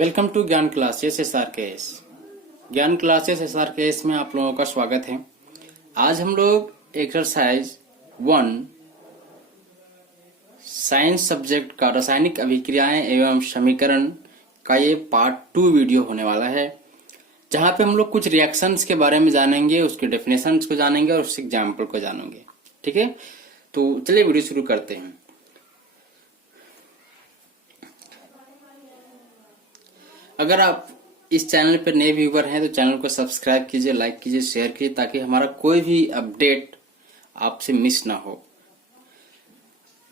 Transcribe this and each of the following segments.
Welcome to ज्ञान classes SRKS। ज्ञान classes SRKS में आप लोगों का स्वागत है। आज हम लोग एक्सरसाइज 1 साइंस सब्जेक्ट का रासायनिक अभिक्रियाएं एवं समीकरण का ये पार्ट 2 वीडियो होने वाला है, जहां पे हम लोग कुछ रिएक्शंस के बारे में जानेंगे, उसके डेफिनेशंस को जानेंगे और उसके एग्जाम्पल को जानेंगे। ठीक है, तो चलिए वीडियो शुरू करते हैं। अगर आप इस चैनल पर नए व्यूवर हैं तो चैनल को सब्सक्राइब कीजिए, लाइक कीजिए, शेयर कीजिए, ताकि हमारा कोई भी अपडेट आपसे मिस ना हो।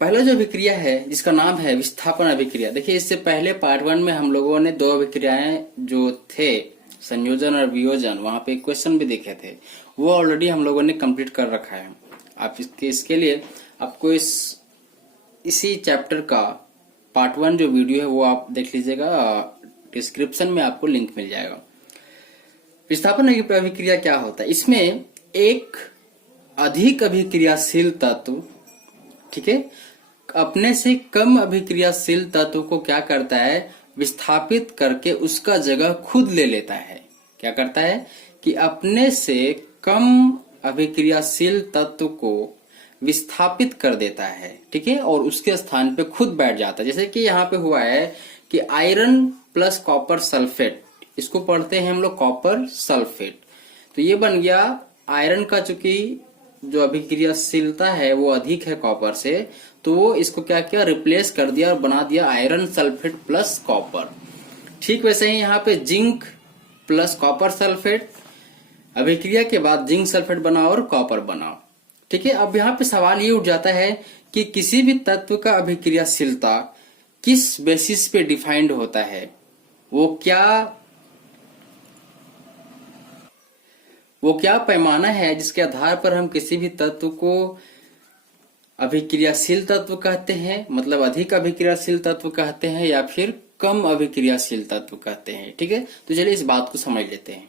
पहला जो अभिक्रिया है जिसका नाम है विस्थापन अभिक्रिया। देखिए, इससे पहले पार्ट 1 में हम लोगों ने 2 अभिक्रियाएं जो थे संयोजन और वियोजन, वहां पे क्वेश्चन भी देखे थे, वो ऑलरेडी हम लोगों ने कंप्लीट कर रखा है। आप इसके लिए आपको इसी चैप्टर का पार्ट 1 जो वीडियो है वो आप देख लीजिएगा, डिस्क्रिप्शन में आपको लिंक मिल जाएगा। विस्थापन अभिक्रिया क्या होता है? इसमें एक अधिक अभिक्रियाशील तत्व, ठीक है, अपने से कम अभिक्रियाशील तत्व को क्या करता है, विस्थापित करके उसका जगह खुद ले लेता है। क्या करता है कि अपने से कम अभिक्रियाशील तत्व को विस्थापित कर देता है, ठीक है, और उसके स्थान पे खुद बैठ जाता है। जैसे कि यहाँ पे हुआ है कि आयरन प्लस कॉपर सल्फेट, इसको पढ़ते हैं हम लोग कॉपर सल्फेट। तो ये बन गया आयरन का, चूंकि जो अभिक्रियाशीलता है वो अधिक है कॉपर से, तो वो इसको क्या किया, रिप्लेस कर दिया और बना दिया आयरन सल्फेट प्लस कॉपर। ठीक वैसे ही यहाँ पे जिंक प्लस कॉपर सल्फेट, अभिक्रिया के बाद जिंक सल्फेट बनाओ और कॉपर बनाओ। ठीक है, अब यहाँ पे सवाल ये उठ जाता है कि किसी भी तत्व का अभिक्रियाशीलता किस बेसिस पे डिफाइंड होता है, वो क्या पैमाना है जिसके आधार पर हम किसी भी तत्व को अभिक्रियाशील तत्व कहते हैं, मतलब अधिक अभिक्रियाशील तत्व कहते हैं, या फिर कम अभिक्रियाशील तत्व कहते हैं। ठीक है, तो चलिए इस बात को समझ लेते हैं।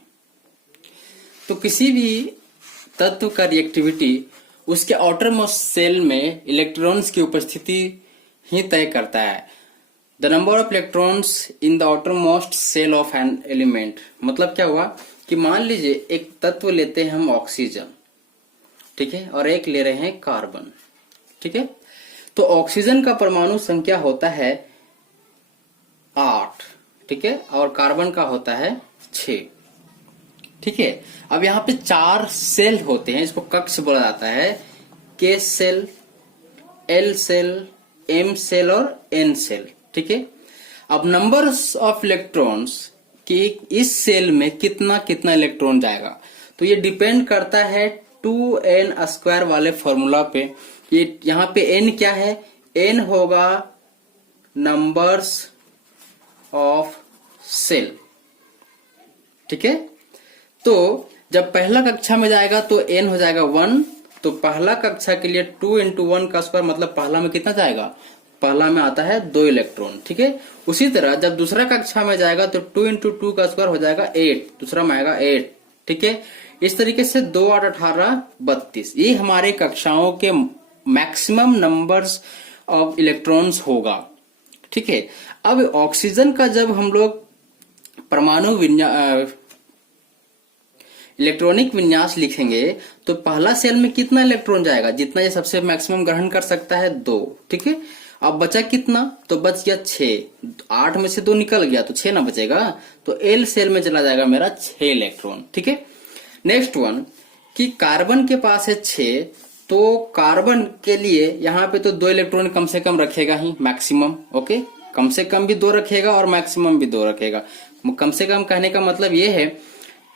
तो किसी भी तत्व का रिएक्टिविटी उसके आउटरमोस्ट सेल में इलेक्ट्रॉन्स की उपस्थिति ही तय करता है। The number of electrons in the outermost shell of an element. मतलब क्या हुआ कि मान लीजिए एक तत्व लेते हैं हम ऑक्सीजन, ठीक है, और एक ले रहे हैं कार्बन। ठीक है, तो ऑक्सीजन का परमाणु संख्या होता है 8, ठीक है, और कार्बन का होता है 6। ठीक है, अब यहाँ पे 4 सेल होते हैं, इसको कक्ष बोला जाता है। K shell, L shell, M shell और N सेल। ठीक है, अब नंबर ऑफ इलेक्ट्रॉन्स कि इस सेल में कितना कितना इलेक्ट्रॉन जाएगा, तो ये डिपेंड करता है 2n² वाले फॉर्मूला पे। ये यहाँ पे n क्या है, n होगा नंबर्स ऑफ सेल। ठीक है, तो जब पहला कक्षा में जाएगा तो n हो जाएगा 1, तो पहला कक्षा के लिए 2 × 1 का स्क्वायर, मतलब पहला में कितना जाएगा, पहला में आता है 2 इलेक्ट्रॉन। ठीक है, उसी तरह जब दूसरा कक्षा में जाएगा तो 2 × 2 का स्क्वायर हो जाएगा 8, दूसरा में आएगा 8। ठीक है, इस तरीके से 2 8 18 32, ये हमारे कक्षाओं के मैक्सिमम नंबर्स ऑफ इलेक्ट्रॉन्स होगा। ठीक है, अब ऑक्सीजन का जब हम लोग परमाणु इलेक्ट्रॉनिक विन्यास लिखेंगे तो पहला सेल में कितना इलेक्ट्रॉन जाएगा, जितना ये सबसे मैक्सिमम ग्रहण कर सकता है 2। ठीक है, अब बचा कितना, तो बच गया 6। 8 में से 2 निकल गया तो 6 ना बचेगा, तो L सेल में चला जाएगा मेरा 6 इलेक्ट्रॉन। ठीक है, नेक्स्ट वन कि कार्बन के पास है 6, तो कार्बन के लिए यहाँ पे तो 2 इलेक्ट्रॉन कम से कम रखेगा ही मैक्सिमम। ओके, कम से कम भी 2 रखेगा और मैक्सिमम भी 2 रखेगा। कम से कम कहने का मतलब ये है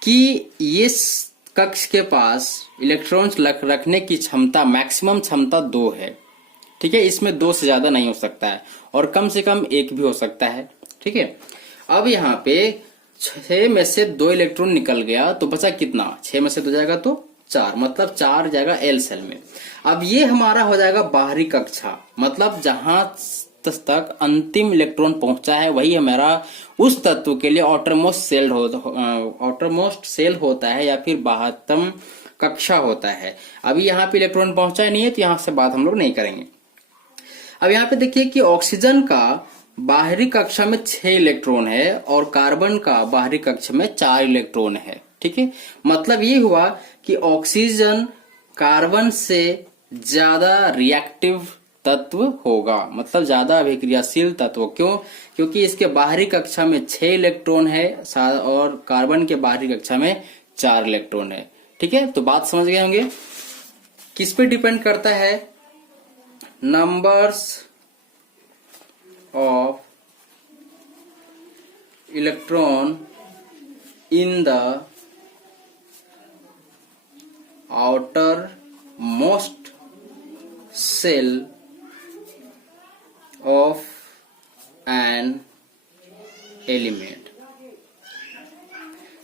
कि ये कक्ष के पास इलेक्ट्रॉन्स रखने की क्षमता, मैक्सिमम क्षमता 2 है। ठीक है, इसमें 2 से ज्यादा नहीं हो सकता है, और कम से कम 1 भी हो सकता है। ठीक है, अब यहाँ पे 6 में से 2 इलेक्ट्रॉन निकल गया तो बचा कितना, 6 में से 2 जाएगा तो 4, मतलब 4 जाएगा L सेल में। अब ये हमारा हो जाएगा बाहरी कक्षा, मतलब जहां तक अंतिम इलेक्ट्रॉन पहुंचा है वही हमारा उस तत्व के लिए आउटरमोस्ट सेल होता है, या फिर बाहरतम कक्षा होता है। अभी यहाँ पे इलेक्ट्रॉन पहुंचा नहीं है तो यहाँ से बात हम लोग नहीं करेंगे। अब यहाँ पे देखिए कि ऑक्सीजन का बाहरी कक्षा में 6 इलेक्ट्रॉन है और कार्बन का बाहरी कक्षा में 4 इलेक्ट्रॉन है। ठीक है, मतलब ये हुआ कि ऑक्सीजन कार्बन से ज्यादा रिएक्टिव तत्व होगा, मतलब ज्यादा अभिक्रियाशील तत्व। क्यों? क्योंकि इसके बाहरी कक्षा में 6 इलेक्ट्रॉन है और कार्बन के बाहरी कक्षा में 4 इलेक्ट्रॉन है। ठीक है, तो बात समझ गए होंगे। किस पे डिपेंड करता है? Numbers of electron in the outermost shell of an element.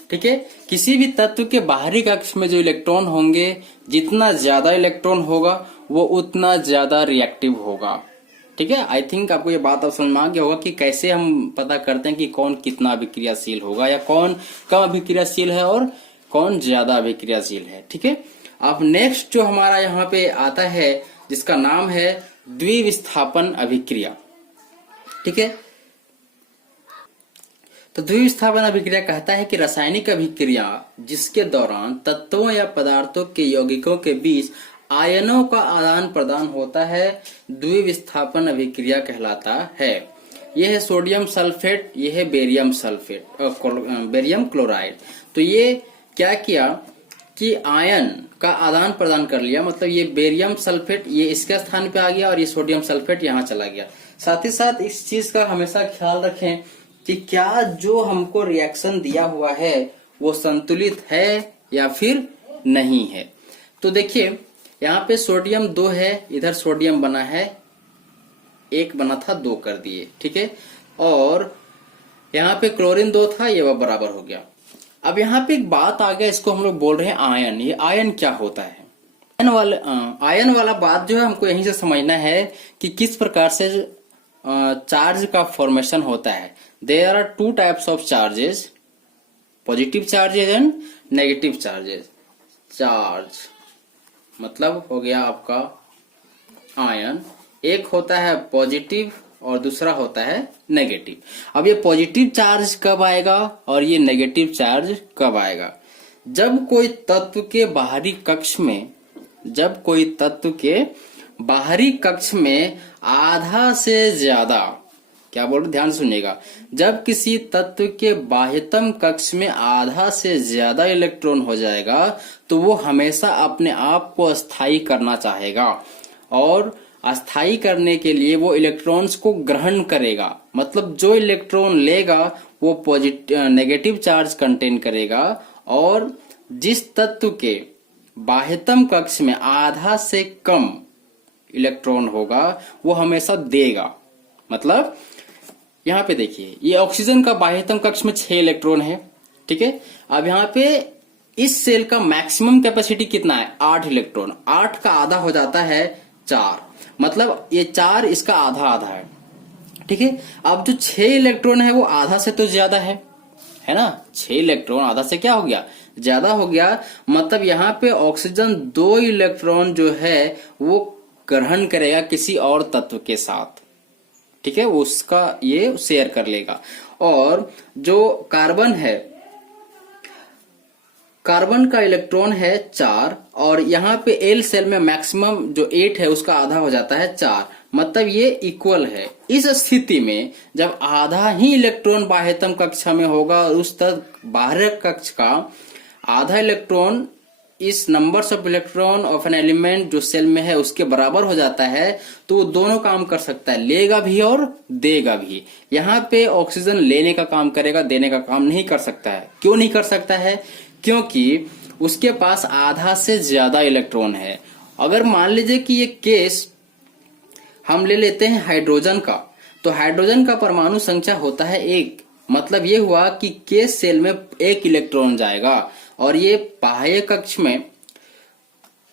ठीक है, किसी भी तत्व के बाहरी कक्ष में जो इलेक्ट्रॉन होंगे, जितना ज्यादा इलेक्ट्रॉन होगा वो उतना ज्यादा रिएक्टिव होगा। ठीक है, आई थिंक आपको ये बात अब समझ में आ गया होगा कि कैसे हम पता करते हैं कि कौन कितना अभिक्रियाशील होगा या कौन कम अभिक्रियाशील है और कौन ज्यादा अभिक्रियाशील है। ठीक है, अब नेक्स्ट जो हमारा यहाँ पे आता है जिसका नाम है द्विविस्थापन अभिक्रिया। ठीक है, तो द्विविस्थापन अभिक्रिया कहता है कि रासायनिक अभिक्रिया जिसके दौरान तत्वों या पदार्थों के यौगिकों के बीच आयनों का आदान प्रदान होता है, द्विविस्थापन अभिक्रिया कहलाता है। यह है सोडियम सल्फेट, यह है बेरियम सल्फेट, बेरियम क्लोराइड। तो ये क्या किया कि आयन का आदान प्रदान कर लिया, मतलब ये बेरियम सल्फेट ये इसके स्थान पे आ गया और ये सोडियम सल्फेट यहाँ चला गया। साथ ही साथ इस चीज का हमेशा ख्याल रखें कि क्या जो हमको रिएक्शन दिया हुआ है वो संतुलित है या फिर नहीं है। तो देखिए यहाँ पे सोडियम 2 है, इधर सोडियम बना है, 1 बना था 2 कर दिए। ठीक है, और यहाँ पे क्लोरीन 2 था, ये वह बराबर हो गया। अब यहाँ पे एक बात आ गया, इसको हम लोग बोल रहे हैं आयन। ये आयन क्या होता है? आयन वाला बात जो है हमको यहीं से समझना है कि किस प्रकार से चार्ज का फॉर्मेशन होता है। There are 2 types of charges, positive charges and negative charges. Charge मतलब हो गया आपका आयन, एक होता है पॉजिटिव और दूसरा होता है नेगेटिव। अब ये पॉजिटिव चार्ज कब आएगा और ये नेगेटिव चार्ज कब आएगा? जब कोई तत्व के बाहरी कक्ष में, जब कोई तत्व के बाहरी कक्ष में आधा से ज्यादा, क्या बोल रहे ध्यान सुनिएगा, जब किसी तत्व के बाह्यतम कक्ष में आधा से ज्यादा इलेक्ट्रॉन हो जाएगा तो वो हमेशा अपने आप को अस्थायी करना चाहेगा और अस्थायी करने के लिए वो इलेक्ट्रॉन्स को ग्रहण करेगा। मतलब जो इलेक्ट्रॉन लेगा वो पॉजिटिव नेगेटिव चार्ज कंटेन करेगा और जिस तत्व के बाह्यतम कक्ष में आधा से कम इलेक्ट्रॉन होगा वो हमेशा देगा। मतलब यहाँ पे देखिए ये ऑक्सीजन का बाह्यतम कक्ष में 6 इलेक्ट्रॉन है। ठीक है, अब यहाँ पे इस सेल का मैक्सिमम कैपेसिटी कितना है? 8 इलेक्ट्रॉन। 8 का आधा हो जाता है 4, मतलब ये 4 इसका आधा आधा है। ठीक है, अब जो 6 इलेक्ट्रॉन है वो आधा से तो ज्यादा है ना। 6 इलेक्ट्रॉन आधा से क्या हो गया? ज्यादा हो गया। मतलब यहाँ पे ऑक्सीजन 2 इलेक्ट्रॉन जो है वो ग्रहण करेगा किसी और तत्व के साथ। ठीक है, उसका ये शेयर कर लेगा। और जो कार्बन है, कार्बन का इलेक्ट्रॉन है 4 और यहाँ पे एल सेल में मैक्सिमम जो 8 है उसका आधा हो जाता है 4, मतलब ये इक्वल है। इस स्थिति में जब आधा ही इलेक्ट्रॉन बाह्यतम कक्षा में होगा और उस तक बाहरी कक्ष का आधा इलेक्ट्रॉन इस numbers of electron of an element जो सेल में है उसके बराबर हो जाता है, तो वो दोनों काम कर सकता है, लेगा भी और देगा भी। यहाँ पे ऑक्सीजन लेने का काम करेगा, देने का काम नहीं कर सकता है। क्यों नहीं कर सकता है? क्योंकि उसके पास आधा से ज्यादा इलेक्ट्रॉन है। अगर मान लीजिए कि ये केस हम ले लेते हैं हाइड्रोजन का, तो हाइड्रोजन का परमाणु संख्या होता है 1, मतलब ये हुआ कि के सेल में 1 इलेक्ट्रॉन जाएगा और ये बाह्य कक्ष में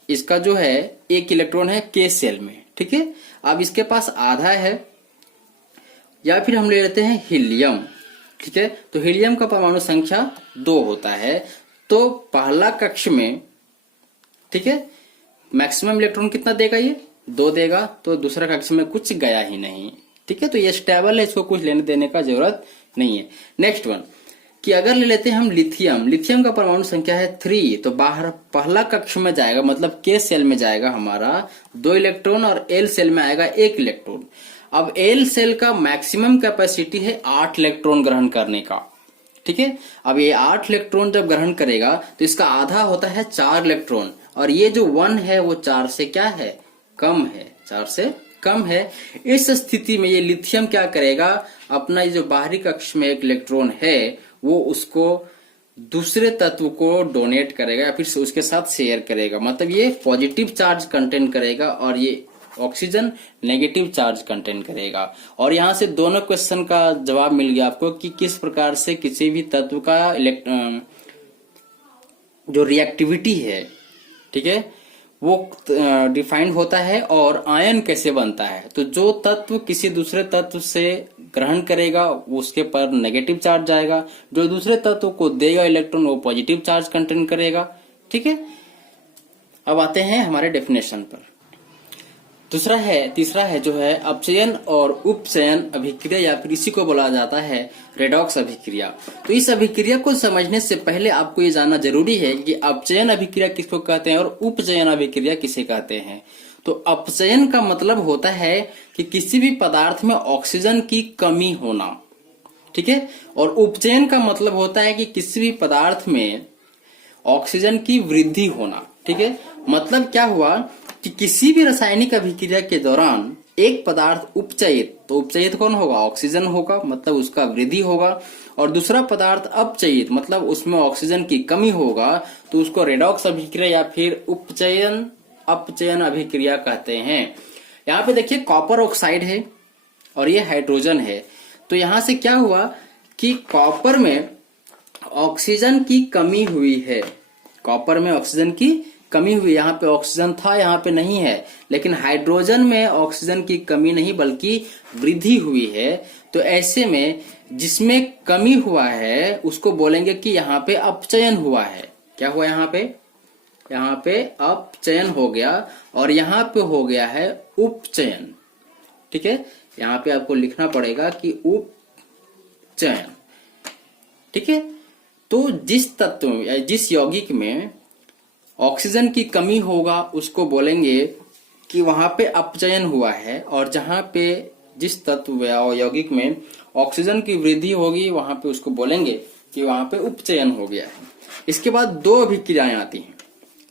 इसका जो है 1 इलेक्ट्रॉन है के सेल में। ठीक है, अब इसके पास आधा है। या फिर हम ले लेते हैं हीलियम। ठीक है, तो हीलियम का परमाणु संख्या 2 होता है, तो पहला कक्ष में, ठीक है, मैक्सिमम इलेक्ट्रॉन कितना देगा? ये 2 देगा, तो दूसरा कक्ष में कुछ गया ही नहीं। ठीक है, तो ये स्टेबल है, इसको कुछ लेने देने का जरूरत नहीं है। नेक्स्ट वन कि अगर ले लेते हैं हम लिथियम, लिथियम का परमाणु संख्या है 3, तो बाहर पहला कक्ष में जाएगा, मतलब के सेल में जाएगा हमारा 2 इलेक्ट्रॉन और एल सेल में आएगा 1 इलेक्ट्रॉन। अब एल सेल का मैक्सिमम कैपेसिटी है 8 इलेक्ट्रॉन ग्रहण करने का, ठीक है। अब ये 8 इलेक्ट्रॉन जब ग्रहण करेगा तो इसका आधा होता है 4 इलेक्ट्रॉन, और ये जो 1 है वो 4 से क्या है, कम है, 4 से कम है। इस स्थिति में ये लिथियम क्या करेगा, अपना ये जो बाहरी कक्ष में 1 इलेक्ट्रॉन है वो उसको दूसरे तत्व को डोनेट करेगा या फिर उसके साथ शेयर करेगा, मतलब ये पॉजिटिव चार्ज कंटेन करेगा और ये ऑक्सीजन नेगेटिव चार्ज कंटेन करेगा। और यहां से दोनों क्वेश्चन का जवाब मिल गया आपको कि किस प्रकार से किसी भी तत्व का जो रिएक्टिविटी है, ठीक है, वो डिफाइंड होता है और आयन कैसे बनता है। तो जो तत्व किसी दूसरे तत्व से ग्रहण करेगा उसके पर नेगेटिव चार्ज जाएगा, जो दूसरे तत्व को देगा इलेक्ट्रॉन वो पॉजिटिव चार्ज कंटेन करेगा, ठीक है। अब आते हैं हमारे डेफिनेशन पर। तीसरा है जो है अपचयन और उपचयन अभिक्रिया, या फिर इसी को बोला जाता है रेडॉक्स अभिक्रिया। तो इस अभिक्रिया को समझने से पहले आपको ये जानना जरूरी है कि अपचयन अभिक्रिया किसको कहते हैं और उपचयन अभिक्रिया किसे कहते हैं। तो अपचयन का मतलब होता है कि किसी भी पदार्थ में ऑक्सीजन की कमी होना, ठीक है, और उपचयन का मतलब होता है कि किसी भी पदार्थ में ऑक्सीजन की वृद्धि होना, ठीक है। मतलब क्या हुआ कि किसी भी रासायनिक अभिक्रिया के दौरान एक पदार्थ उपचयित, तो उपचयित कौन होगा, ऑक्सीजन होगा, मतलब उसका वृद्धि होगा, और दूसरा पदार्थ अपचयित मतलब उसमें ऑक्सीजन की कमी होगा, तो उसको रेडॉक्स अभिक्रिया या फिर उपचयन अपचयन अभिक्रिया कहते हैं। यहाँ पे देखिए कॉपर ऑक्साइड है और ये हाइड्रोजन है, तो यहां से क्या हुआ कि कॉपर में ऑक्सीजन की कमी हुई है, कॉपर में ऑक्सीजन की कमी हुई, यहाँ पे ऑक्सीजन था यहाँ पे नहीं है, लेकिन हाइड्रोजन में ऑक्सीजन की कमी नहीं बल्कि वृद्धि हुई है। तो ऐसे में जिसमें कमी हुआ है उसको बोलेंगे कि यहाँ पे अपचयन हुआ है। क्या हुआ यहाँ पे अपचयन हो गया, और यहाँ पे हो गया है उपचयन, ठीक है। यहाँ पे आपको लिखना पड़ेगा कि उपचयन, ठीक है। तो जिस तत्व या जिस यौगिक में ऑक्सीजन की कमी होगा उसको बोलेंगे कि वहां पे अपचयन हुआ है, और जहां पे जिस तत्व या यौगिक में ऑक्सीजन की वृद्धि होगी वहां पे उसको बोलेंगे कि वहां पे उपचयन हो गया है। इसके बाद 2 अभिक्रियाएं आती हैं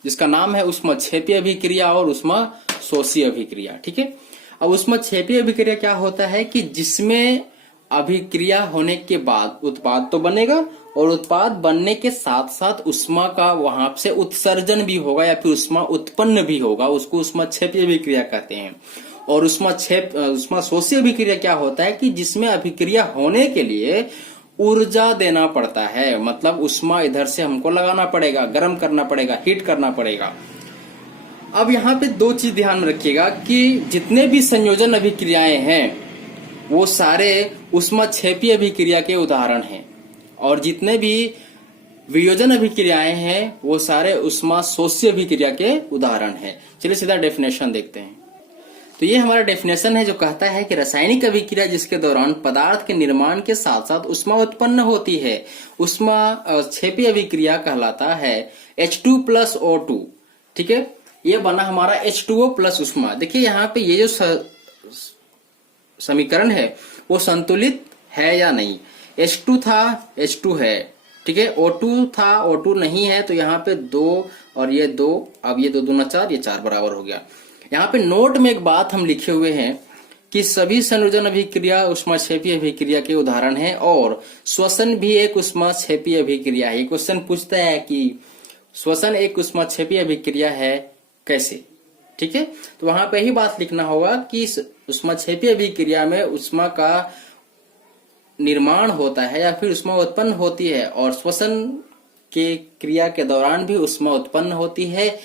जिसका नाम है ऊष्मक्षेपी अभिक्रिया और ऊष्मशोषी अभिक्रिया, ठीक है। अब ऊष्मक्षेपी अभिक्रिया क्या होता है कि जिसमें अभिक्रिया होने के बाद उत्पाद तो बनेगा और उत्पाद बनने के साथ साथ उष्मा का वहां से उत्सर्जन भी होगा या फिर उष्मा उत्पन्न भी होगा, उसको ऊष्मक्षेपी अभिक्रिया कहते हैं। और ऊष्मशोषी अभिक्रिया क्या होता है कि जिसमें अभिक्रिया होने के लिए ऊर्जा देना पड़ता है, मतलब उष्मा इधर से हमको लगाना पड़ेगा, गर्म करना पड़ेगा, हीट करना पड़ेगा। अब यहाँ पे 2 चीज ध्यान में रखिएगा कि जितने भी संयोजन अभिक्रियाएं हैं वो सारे ऊष्मक्षेपी अभिक्रिया के उदाहरण हैं, और जितने भी वियोजन अभिक्रियाएं हैं वो सारे ऊष्मशोषी अभिक्रिया के उदाहरण हैं। चलिए सीधा डेफिनेशन देखते हैं। तो ये हमारा डेफिनेशन है जो कहता है कि रासायनिक अभिक्रिया जिसके दौरान पदार्थ के निर्माण के साथ साथ उष्मा उत्पन्न होती है ऊष्मक्षेपी अभिक्रिया कहलाता है H2+O2, ठीक है। ये बना हमारा H2O प्लस उष्मा। देखिए यहाँ पे ये जो समीकरण है वो संतुलित है या नहीं। H2 था, H2 है, ठीक है। O2 था, O2 नहीं है, तो यहाँ पे 2 और ये 2, अब ये 2 दूना 4, ये 4 बराबर हो गया। यहाँ पे नोट में एक बात हम लिखे हुए हैं कि सभी संयोजन अभिक्रिया ऊष्मक्षेपी अभिक्रिया के उदाहरण है और श्वसन भी एक ऊष्मक्षेपी अभिक्रिया है। क्वेश्चन पूछता है कि श्वसन एक ऊष्मक्षेपी अभिक्रिया है कैसे, ठीक है। तो वहां पे ही बात लिखना होगा कि ऊष्मक्षेपी अभिक्रिया में उष्मा का निर्माण होता है या फिर उष्मा उत्पन्न होती है, और श्वसन के क्रिया के दौरान भी उष्मा उत्पन्न होती है,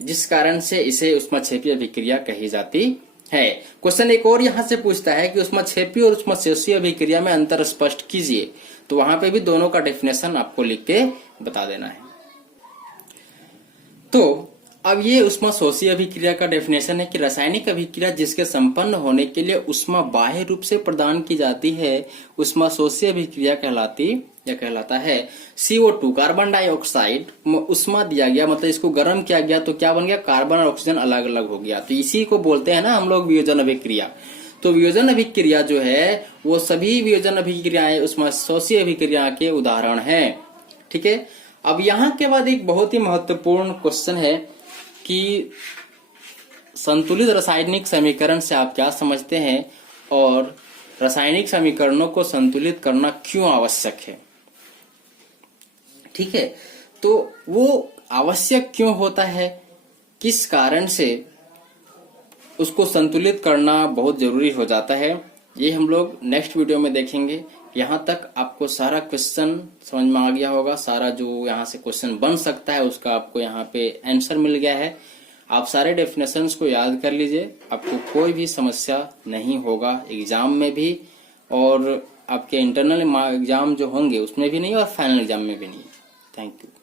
जिस कारण से इसे ऊष्मक्षेपी अभिक्रिया कही जाती है। क्वेश्चन एक और यहां से पूछता है कि ऊष्मक्षेपी और ऊष्मशोषी अभिक्रिया में अंतर स्पष्ट कीजिए, तो वहां पे भी दोनों का डेफिनेशन आपको लिख के बता देना है। तो अब ये ऊष्माशोषी अभिक्रिया का डेफिनेशन है कि रासायनिक अभिक्रिया जिसके संपन्न होने के लिए ऊष्मा बाह्य रूप से प्रदान की जाती है ऊष्माशोषी अभिक्रिया कहलाता है। CO2 कार्बन डाइऑक्साइड ऊष्मा दिया गया, मतलब इसको गर्म किया गया तो क्या बन गया, कार्बन और ऑक्सीजन अलग अलग हो गया, तो इसी को बोलते हैं ना हम लोग वियोजन अभिक्रिया। तो वियोजन अभिक्रिया जो है वो सभी वियोजन अभिक्रियाएं ऊष्माशोषी अभिक्रिया के उदाहरण हैं। ठीक है, अब यहाँ के बाद एक बहुत ही महत्वपूर्ण क्वेश्चन है कि संतुलित रासायनिक समीकरण से आप क्या समझते हैं और रासायनिक समीकरणों को संतुलित करना क्यों आवश्यक है। ठीक है, तो वो आवश्यक क्यों होता है, किस कारण से उसको संतुलित करना बहुत जरूरी हो जाता है, ये हम लोग नेक्स्ट वीडियो में देखेंगे। यहाँ तक आपको सारा क्वेश्चन समझ में आ गया होगा, सारा जो यहाँ से क्वेश्चन बन सकता है उसका आपको यहाँ पे आंसर मिल गया है। आप सारे डेफिनेशंस को याद कर लीजिए, आपको कोई भी समस्या नहीं होगा एग्जाम में भी, और आपके इंटरनल एग्जाम जो होंगे उसमें भी नहीं और फाइनल एग्जाम में भी नहीं। Thank you.